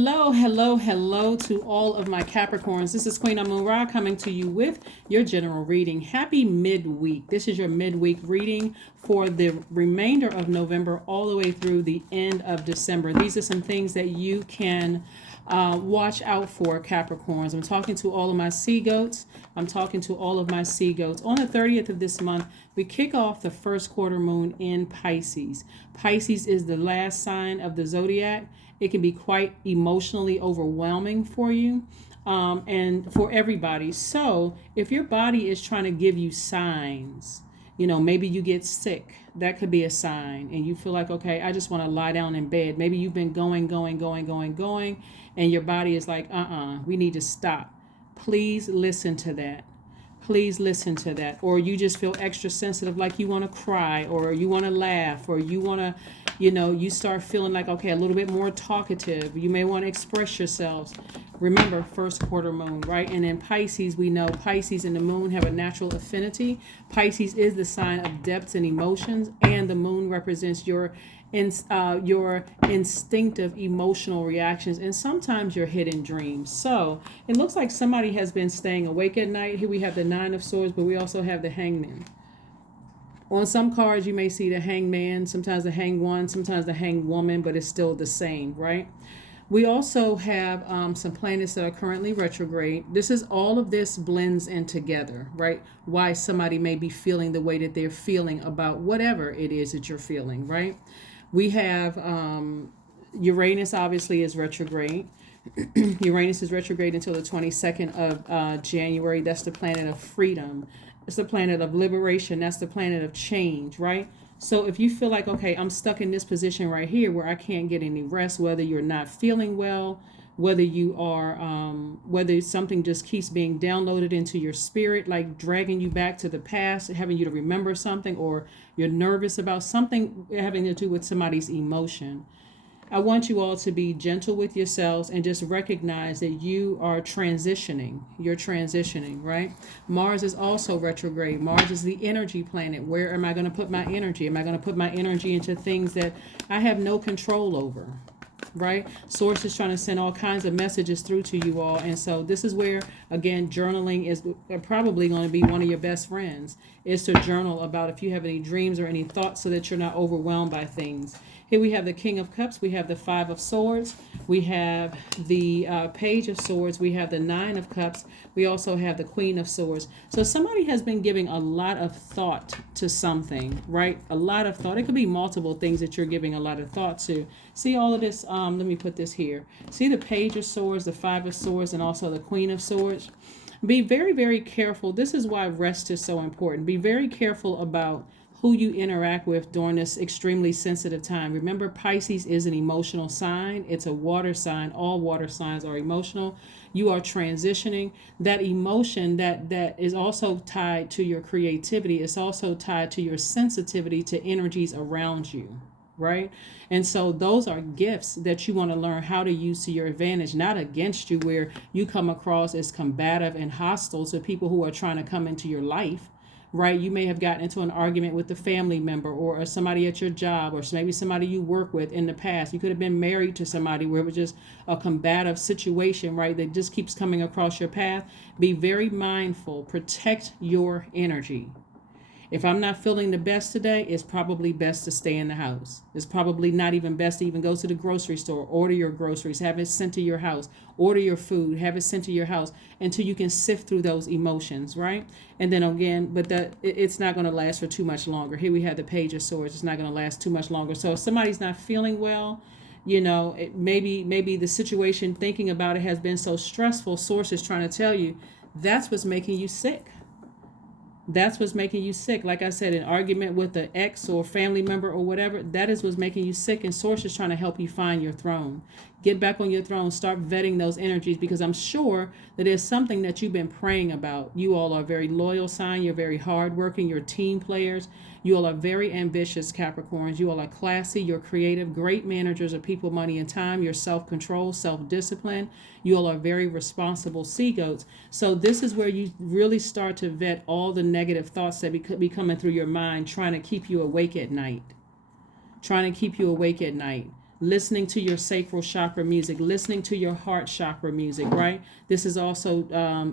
Hello, hello, hello to all of my Capricorns. This is Queen Amun-Ra coming to you with your general reading. Happy midweek. This is your midweek reading for the remainder of November all the way through the end of December. These are some things that you can watch out for, Capricorns. I'm talking to all of my sea goats. I'm talking to all of my sea goats. On the 30th of this month, we kick off the first quarter moon in Pisces. Pisces is the last sign of the Zodiac. It can be quite emotionally overwhelming for you and for everybody. So if your body is trying to give you signs, maybe you get sick, that could be a sign. And you feel like, okay, I just want to lie down in bed. Maybe you've been going, and your body is like, we need to stop. Please listen to that. Please listen to that. Or you just feel extra sensitive, like you want to cry, or you want to laugh, or you want to, you start feeling like, okay, a little bit more talkative. You may want to express yourselves. Remember, first quarter moon, right? And in Pisces, we know Pisces and the moon have a natural affinity. Pisces is the sign of depths and emotions, and the moon represents your instinctive emotional reactions and sometimes your hidden dreams. So it looks like somebody has been staying awake at night. Here we have the Nine of Swords, but we also have the Hangman. On some cards, you may see the Hangman, sometimes the Hanged One, sometimes the Hanged Woman, but it's still the same, right? We also have some planets that are currently retrograde. All of this blends in together, right? Why somebody may be feeling the way that they're feeling about whatever it is that you're feeling, right? We have Uranus obviously is retrograde. Uranus is retrograde until the 22nd of January. That's the planet of freedom. It's the planet of liberation. That's the planet of change, right? So if you feel like, okay, I'm stuck in this position right here where I can't get any rest, whether you're not feeling well, whether you are, whether something just keeps being downloaded into your spirit, like dragging you back to the past, having you to remember something, or you're nervous about something having to do with somebody's emotion. I want you all to be gentle with yourselves and just recognize that you are transitioning. You're transitioning, right? Mars is also retrograde. Mars is the energy planet. Where am I going to put my energy? Am I going to put my energy into things that I have no control over? Right? Source is trying to send all kinds of messages through to you all. And so this is where, again, journaling is probably going to be one of your best friends, is to journal about if you have any dreams or any thoughts so that you're not overwhelmed by things. Here we have the King of Cups. We have the Five of Swords. We have the Page of Swords. We have the Nine of Cups. We also have the Queen of Swords. So somebody has been giving a lot of thought to something, right? A lot of thought. It could be multiple things that you're giving a lot of thought to. See all of this? Let me put this here. See the Page of Swords, the Five of Swords, and also the Queen of Swords? Be very, very careful. This is why rest is so important. Be very careful about who you interact with during this extremely sensitive time. Remember, Pisces is an emotional sign. It's a water sign. All water signs are emotional. You are transitioning. That emotion that is also tied to your creativity. It's also tied to your sensitivity to energies around you, right? And so those are gifts that you want to learn how to use to your advantage, not against you, where you come across as combative and hostile to people who are trying to come into your life. Right? You may have gotten into an argument with a family member or somebody at your job, or maybe somebody you work with in the past. You could have been married to somebody where it was just a combative situation, right? That just keeps coming across your path. Be very mindful. Protect your energy. If I'm not feeling the best today, it's probably best to stay in the house. It's probably not even best to even go to the grocery store, order your groceries, have it sent to your house, order your food, have it sent to your house until you can sift through those emotions, right? And then again, but it's not going to last for too much longer. Here we have the Page of Swords. It's not going to last too much longer. So if somebody's not feeling well, maybe the situation, thinking about it, has been so stressful. Source is trying to tell you that's what's making you sick. That's what's making you sick. Like I said, an argument with an ex or family member or whatever, that is what's making you sick. And Source is trying to help you find your throne. Get back on your throne. Start vetting those energies, because I'm sure that there's something that you've been praying about. You all are a very loyal sign. You're very hardworking. You're team players. You all are very ambitious, Capricorns. You all are classy. You're creative. Great managers of people, money, and time. You're self-control, self-discipline. You all are very responsible sea goats. So this is where you really start to vet all the negative thoughts that be coming through your mind, trying to keep you awake at night. listening to your sacral chakra music, listening to your heart chakra music, right? This is also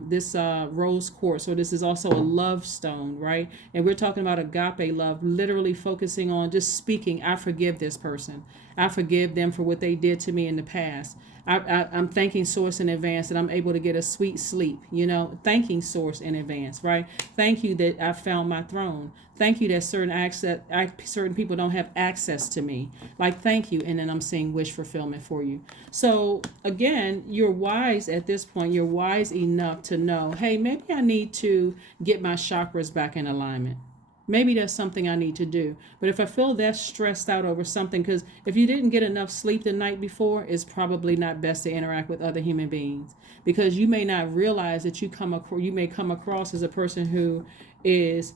this rose quartz, so this is also a love stone, right? And we're talking about agape love, literally focusing on just speaking, I forgive this person. I forgive them for what they did to me in the past. I'm thanking Source in advance that I'm able to get a sweet sleep, thanking Source in advance, right? Thank you that I found my throne. Thank you that certain people don't have access to me. Like, thank you. And then I'm seeing wish fulfillment for you. So again, you're wise at this point. You're wise enough to know, hey, maybe I need to get my chakras back in alignment. Maybe that's something I need to do. But if I feel that stressed out over something, because if you didn't get enough sleep the night before, it's probably not best to interact with other human beings, because you may not realize that you may come across as a person who is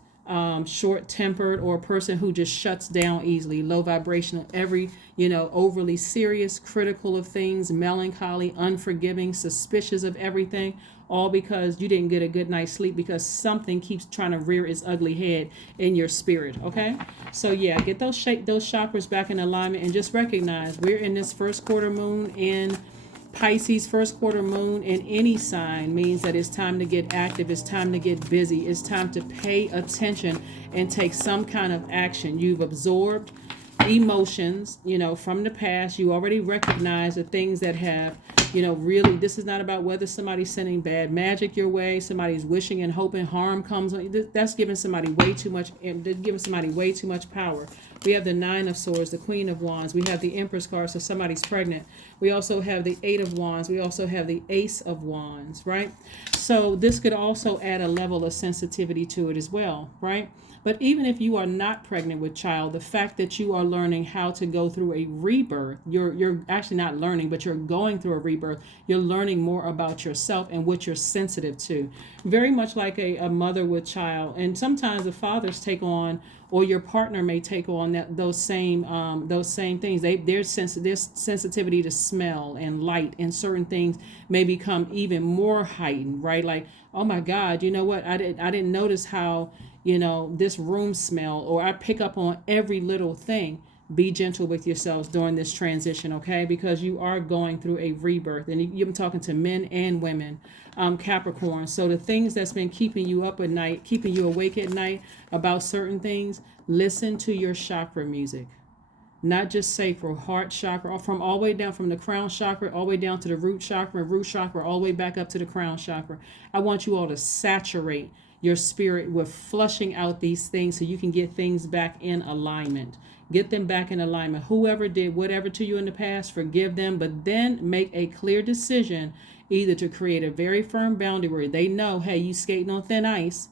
short-tempered, or a person who just shuts down easily, low vibrational, overly serious, critical of things, melancholy, unforgiving, suspicious of everything, all because you didn't get a good night's sleep, because something keeps trying to rear its ugly head in your spirit. Okay, so yeah, get those chakras back in alignment, and just recognize we're in this first quarter moon in Pisces. First quarter moon in any sign means that it's time to get active, it's time to get busy, it's time to pay attention and take some kind of action. You've absorbed emotions, from the past. You already recognize the things that have, really, this is not about whether somebody's sending bad magic your way, somebody's wishing and hoping harm comes on. That's giving somebody way too much, power. We have the Nine of Swords, the Queen of Wands. We have the Empress card, so somebody's pregnant. We also have the Eight of Wands. We also have the Ace of Wands, right? So this could also add a level of sensitivity to it as well, right? But even if you are not pregnant with child, the fact that you are learning how to go through a rebirth, you're actually not learning, but you're going through a rebirth. You're learning more about yourself and what you're sensitive to. Very much like a mother with child. And sometimes the fathers take on, or your partner may take on those same things. Their sensitivity to smell and light and certain things may become even more heightened, right? Like, oh my God, you know what? I didn't notice how, this room smell, or I pick up on every little thing. Be gentle with yourselves during this transition, okay? Because you are going through a rebirth, and I'm talking to men and women, Capricorn. So the things that's been keeping you up at night, keeping you awake at night about certain things, listen to your chakra music. Not just sacral, heart chakra, from all the way down from the crown chakra, all the way down to the root chakra, all the way back up to the crown chakra. I want you all to saturate your spirit with flushing out these things so you can get things back in alignment. Get them back in alignment. Whoever did whatever to you in the past, forgive them, but then make a clear decision either to create a very firm boundary where they know, hey, you skating on thin ice,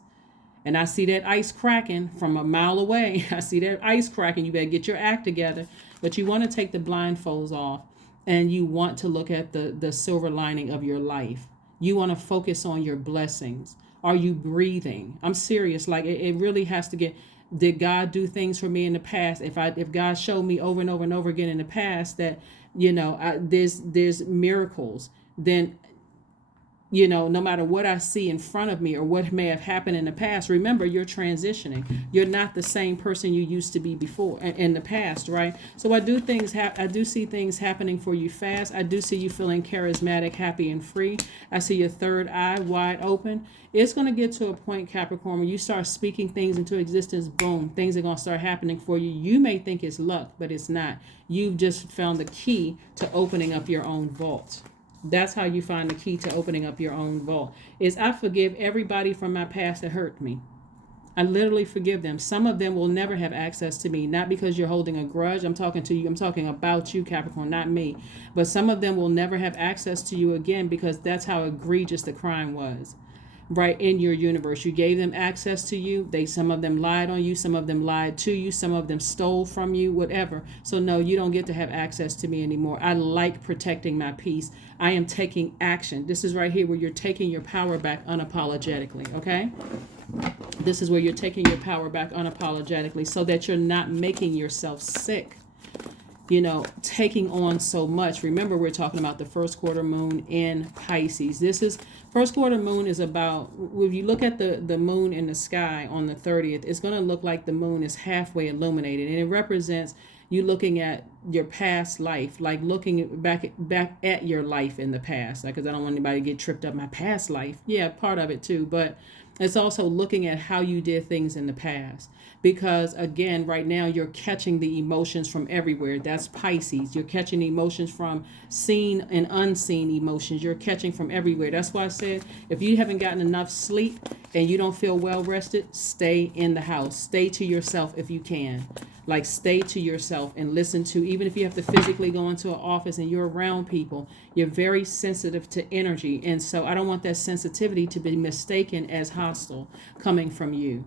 and I see that ice cracking from a mile away. I see that ice cracking. You better get your act together. But you want to take the blindfolds off, and you want to look at the silver lining of your life. You want to focus on your blessings. Are you breathing? I'm serious. Like, it really has to get, did God do things for me in the past? If God showed me over and over and over again in the past that, there's miracles, then, no matter what I see in front of me or what may have happened in the past, remember, you're transitioning. You're not the same person you used to be before in the past, right? So I do see things happening for you fast. I do see you feeling charismatic, happy, and free. I see your third eye wide open. It's going to get to a point, Capricorn, when you start speaking things into existence, boom, things are going to start happening for you. You may think it's luck, but it's not. You've just found the key to opening up your own vault. That's how you find the key to opening up your own vault. Is I forgive everybody from my past that hurt me. I literally forgive them. Some of them will never have access to me, not because you're holding a grudge. I'm talking to you. I'm talking about you, Capricorn, not me. But some of them will never have access to you again, because that's how egregious the crime was. Right in your universe, you gave them access to you. Some of them lied on you, some of them lied to you, some of them stole from you, whatever. So no, you don't get to have access to me anymore. I like protecting my peace. I am taking action. This is right here where you're taking your power back unapologetically, okay? This is where you're taking your power back unapologetically, so that you're not making yourself sick, taking on so much. Remember, we're talking about the first quarter moon in Pisces. First quarter moon is about, when you look at the moon in the sky on the 30th, it's going to look like the moon is halfway illuminated, and it represents, you looking at your past life, like looking back at your life in the past. Like, because I don't want anybody to get tripped up my past life. Yeah, part of it too, but it's also looking at how you did things in the past. Because again, right now you're catching the emotions from everywhere. That's Pisces. You're catching the emotions from seen and unseen emotions. You're catching from everywhere. That's why I said, if you haven't gotten enough sleep and you don't feel well rested, stay in the house. Stay to yourself if you can. Like, stay to yourself and listen to, even if you have to physically go into an office and you're around people, you're very sensitive to energy. And so I don't want that sensitivity to be mistaken as hostile coming from you.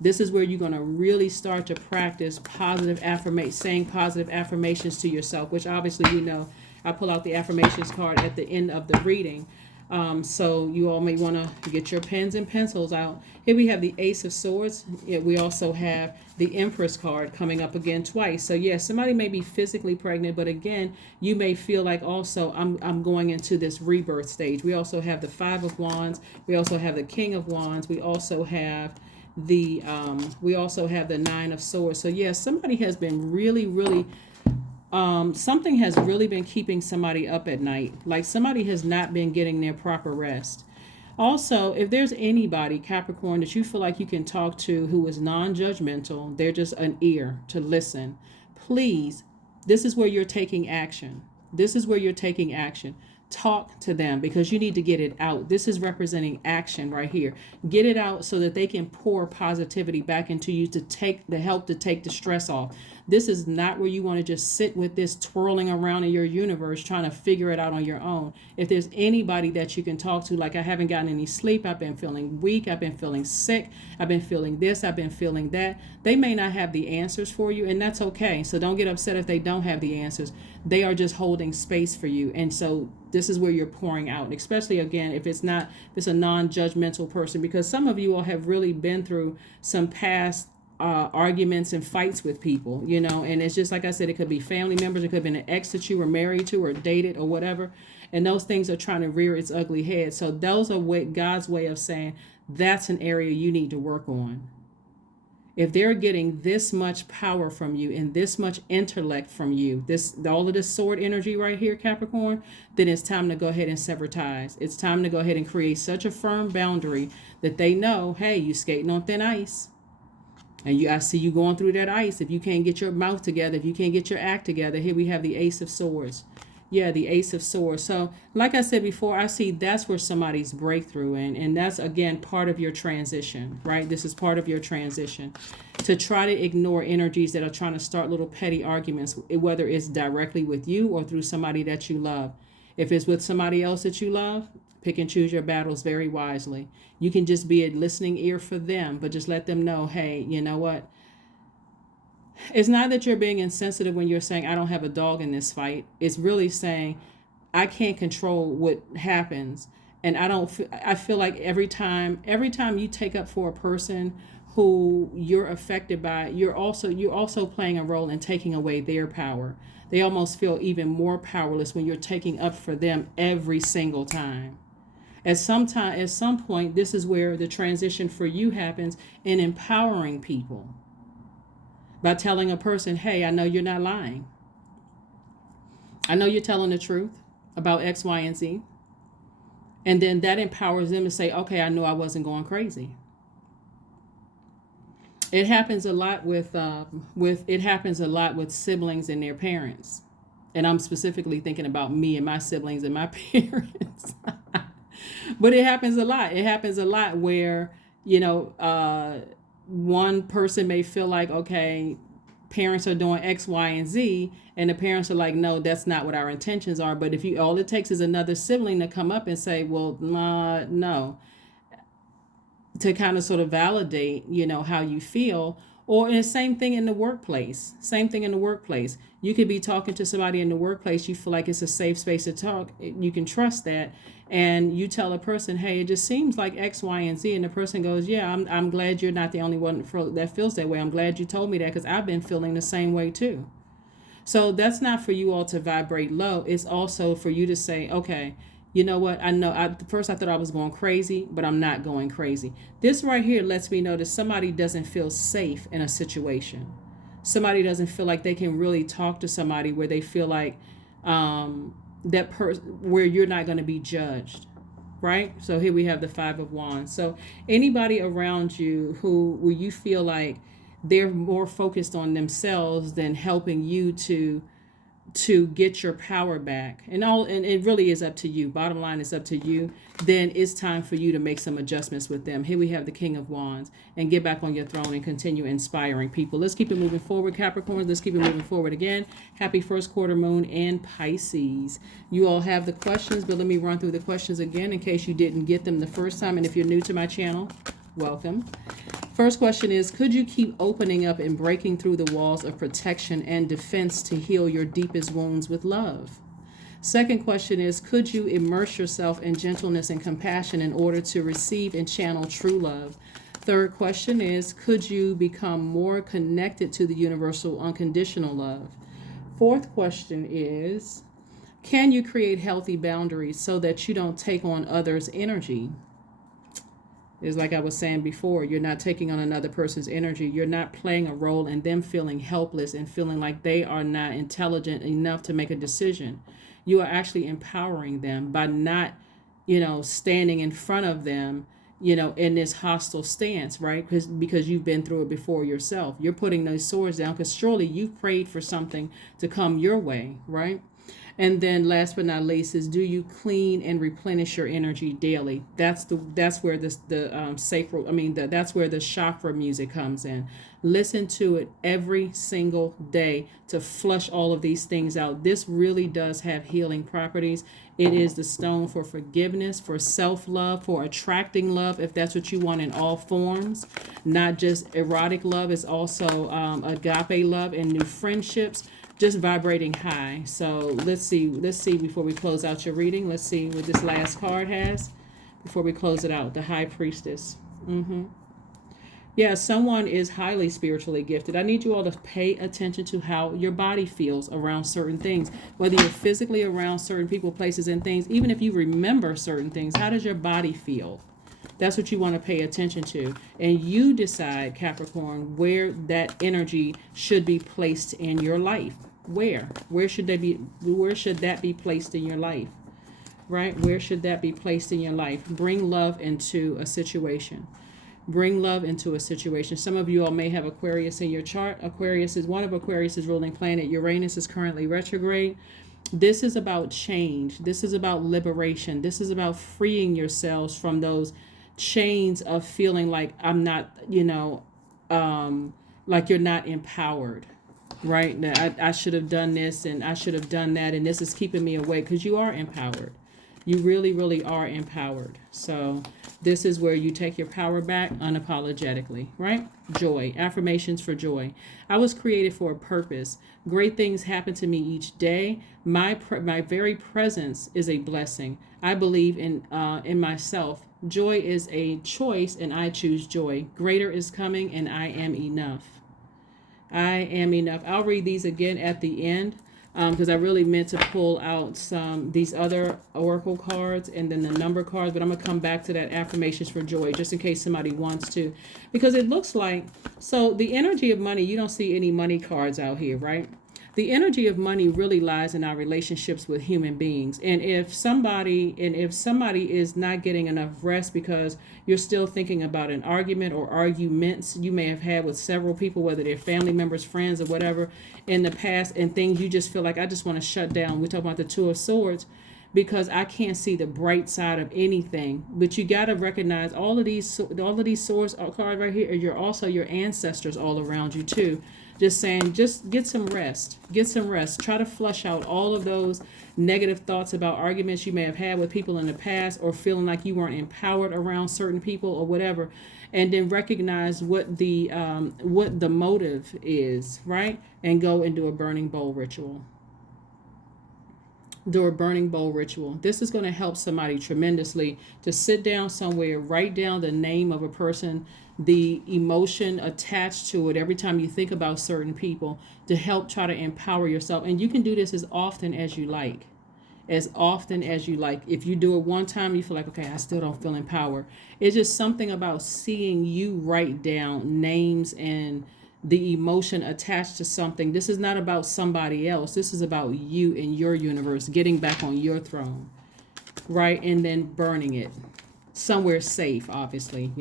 This is where you're going to really start to practice saying positive affirmations to yourself, which obviously, you know, I pull out the affirmations card at the end of the reading. So you all may want to get your pens and pencils out. Here we have the Ace of Swords. We also have the Empress card coming up again twice. So yes, somebody may be physically pregnant, but again, you may feel like also I'm going into this rebirth stage. We also have the Five of Wands. We also have the King of Wands. We also have the Nine of Swords. So yes, somebody has been really something has really been keeping somebody up at night. Like, somebody has not been getting their proper rest. Also, if there's anybody, Capricorn, that you feel like you can talk to who is non-judgmental, they're just an ear to listen, please, this is where you're taking action. This is where you're taking action. Talk to them, because you need to get it out. This is representing action right here. Get it out so that they can pour positivity back into you to help to take the stress off. This is not where you want to just sit with this twirling around in your universe trying to figure it out on your own. If there's anybody that you can talk to, like, I haven't gotten any sleep, I've been feeling weak, I've been feeling sick, I've been feeling this, I've been feeling that. They may not have the answers for you, and that's okay. So don't get upset if they don't have the answers. They are just holding space for you. And so this is where you're pouring out, especially again, if it's a non-judgmental person, because some of you all have really been through some past arguments and fights with people, you know, and it's just like I said, it could be family members, it could have been an ex that you were married to or dated or whatever, and those things are trying to rear its ugly head. So those are God's way of saying that's an area you need to work on. If they're getting this much power from you and this much intellect from you, all of this sword energy right here, Capricorn, then it's time to go ahead and sever ties. It's time to go ahead and create such a firm boundary that they know, hey, you skating on thin ice. And I see you going through that ice. If you can't get your mouth together, if you can't get your act together, here we have the Ace of Swords. Yeah, the Ace of Swords. So like I said before, I see that's where somebody's breakthrough and that's, again, part of your transition, right? This is part of your transition. To try to ignore energies that are trying to start little petty arguments, whether it's directly with you or through somebody that you love. If it's with somebody else that you love, pick and choose your battles very wisely. You can just be a listening ear for them, but just let them know, hey, you know what? It's not that you're being insensitive when you're saying, I don't have a dog in this fight. It's really saying, I can't control what happens. And I feel like every time you take up for a person who you're affected by, you're also playing a role in taking away their power. They almost feel even more powerless when you're taking up for them every single time. At some point, this is where the transition for you happens in empowering people. By telling a person, hey, I know you're not lying. I know you're telling the truth about X, Y, and Z. And then that empowers them to say, okay, I knew I wasn't going crazy. It happens a lot with siblings and their parents. And I'm specifically thinking about me and my siblings and my parents. But it happens a lot. It happens a lot where, you know, one person may feel like, okay, parents are doing X, Y, and Z, and the parents are like, no, that's not what our intentions are. But if all it takes is another sibling to come up and say, well, no, to kind of sort of validate, you know, how you feel. Or the same thing in the workplace. You could be talking to somebody in the workplace. You feel like it's a safe space to talk. You can trust that. And you tell a person, hey, it just seems like X, Y, and Z. And the person goes, yeah, I'm glad you're not the only one that feels that way. I'm glad you told me that because I've been feeling the same way too. So that's not for you all to vibrate low. It's also for you to say, okay, you know what? I know at first I thought I was going crazy, but I'm not going crazy. This right here lets me know that somebody doesn't feel safe in a situation. somebody doesn't feel like they can really talk to somebody where they feel like where you're not going to be judged, right? So here we have the Five of Wands. So anybody around you where you feel like they're more focused on themselves than helping you to get your power back, and it really is up to you. Bottom line, is up to you. Then it's time for you to make some adjustments with them. Here we have the King of Wands, and get back on your throne and continue inspiring people. Let's keep it moving forward, Capricorns. Let's keep it moving forward again. Happy first quarter moon in Pisces. You all have the questions, but let me run through the questions again in case you didn't get them the first time. And if you're new to my channel, welcome. First question is, could you keep opening up and breaking through the walls of protection and defense to heal your deepest wounds with love? Second question is, could you immerse yourself in gentleness and compassion in order to receive and channel true love? Third question is, could you become more connected to the universal unconditional love? Fourth question is, can you create healthy boundaries so that you don't take on others' energy? Is like I was saying before, you're not taking on another person's energy. You're not playing a role in them feeling helpless and feeling like they are not intelligent enough to make a decision. You are actually empowering them by not, standing in front of them, in this hostile stance, right? Because you've been through it before yourself. You're putting those swords down because surely you've prayed for something to come your way, right? And then last but not least is, do you clean and replenish your energy daily? That's where that's where the chakra music comes in. Listen to it every single day to flush all of these things out. This really does have healing properties. It is the stone for forgiveness, for self-love, for attracting love, if that's what you want in all forms. Not just erotic love, it's also agape love and new friendships. Just vibrating high. So let's see before we close out your reading. Let's see what this last card has before we close it out. The High Priestess. Yeah, someone is highly spiritually gifted. I need you all to pay attention to how your body feels around certain things, whether you're physically around certain people, places, and things. Even if you remember certain things, how does your body feel? That's what you want to pay attention to. And you decide, Capricorn, where that energy should be placed in your life. Where should that be placed in your life? Right? Where should that be placed in your life? Bring love into a situation. Bring love into a situation. Some of you all may have Aquarius in your chart. One of Aquarius's ruling planet. Uranus is currently retrograde. This is about change. This is about liberation. This is about freeing yourselves from those chains of feeling like I'm not, like you're not empowered, right? That I should have done this and I should have done that, and this is keeping me awake, because you are empowered. You really, really are empowered. So this is where you take your power back unapologetically, right? Joy. Affirmations for joy. I was created for a purpose. Great things happen to me each day. My very presence is a blessing. I believe in myself. Joy is a choice, and I choose joy. Greater is coming, and I am enough. I am enough. I'll read these again at the end, because I really meant to pull out these other oracle cards and then the number cards, but I'm going to come back to that affirmations for joy just in case somebody wants to, because it looks like, so the energy of money, you don't see any money cards out here, right? The energy of money really lies in our relationships with human beings. And if somebody is not getting enough rest because you're still thinking about an argument or arguments you may have had with several people, whether they're family members, friends, or whatever in the past, and things you just feel like, I just want to shut down. We're talking about the Two of Swords, because I can't see the bright side of anything. But you got to recognize all of these swords cards right here. You're also your ancestors all around you too. Just saying, just get some rest. Get some rest. Try to flush out all of those negative thoughts about arguments you may have had with people in the past, or feeling like you weren't empowered around certain people or whatever. And then recognize what the motive is, right? And go and do a burning bowl ritual. Do a burning bowl ritual. This is going to help somebody tremendously to sit down somewhere, write down the name of a person, the emotion attached to it every time you think about certain people, to help try to empower yourself. And you can do this as often as you like. As often as you like. If you do it one time, you feel like, okay, I still don't feel empowered. It's just something about seeing you write down names and the emotion attached to something. This is not about somebody else. This is about you and your universe getting back on your throne, right? And then burning it somewhere safe, obviously,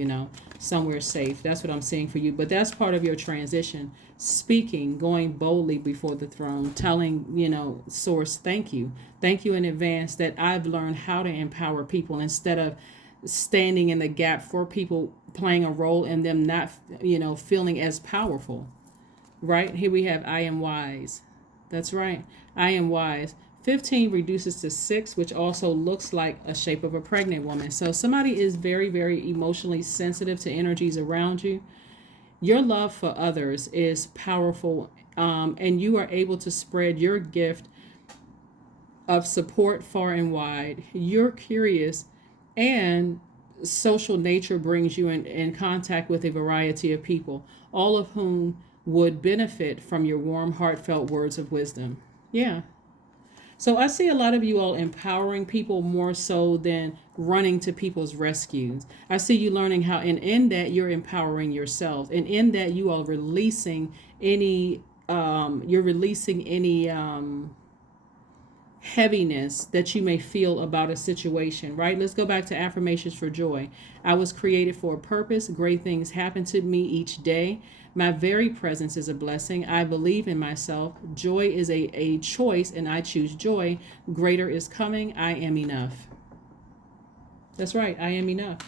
somewhere safe. That's what I'm saying for you. But that's part of your transition. Speaking, going boldly before the throne, telling, Source, thank you. Thank you in advance that I've learned how to empower people instead of standing in the gap for people, playing a role in them not, feeling as powerful. Right? Here we have I am wise. That's right. I am wise. 15 reduces to 6, which also looks like a shape of a pregnant woman. So somebody is very, very emotionally sensitive to energies around you. Your love for others is powerful, and you are able to spread your gift of support far and wide. You're curious, and social nature brings you in contact with a variety of people, all of whom would benefit from your warm, heartfelt words of wisdom. Yeah. So I see a lot of you all empowering people more so than running to people's rescues. I see you learning how, and in that you're empowering yourselves, and in that you are releasing any, heaviness that you may feel about a situation, right? Let's go back to affirmations for joy. I was created for a purpose. Great things happen to me each day. My very presence is a blessing. I believe in myself. Joy is a choice, and I choose joy. Greater is coming. I am enough. That's right. I am enough.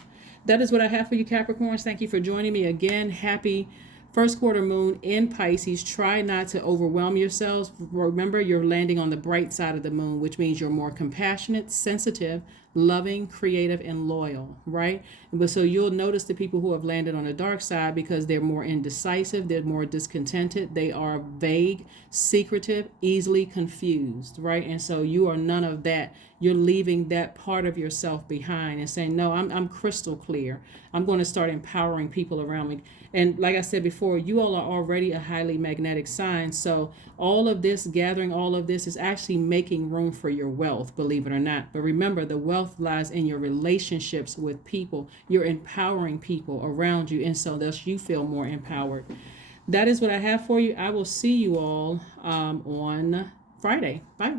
That is what I have for you, Capricorns. Thank you for joining me again. Happy first quarter moon in Pisces. Try not to overwhelm yourselves. Remember, you're landing on the bright side of the moon, which means you're more compassionate, sensitive, loving, creative, and loyal, right? But so you'll notice the people who have landed on the dark side because they're more indecisive, they're more discontented, they are vague, secretive, easily confused, right? And so you are none of that. You're leaving that part of yourself behind and saying, no, I'm crystal clear. I'm going to start empowering people around me. And like I said before, you all are already a highly magnetic sign. So all of this, gathering all of this is actually making room for your wealth, believe it or not. But remember, the wealth lies in your relationships with people. You're empowering people around you. And so thus you feel more empowered. That is what I have for you. I will see you all on Friday. Bye.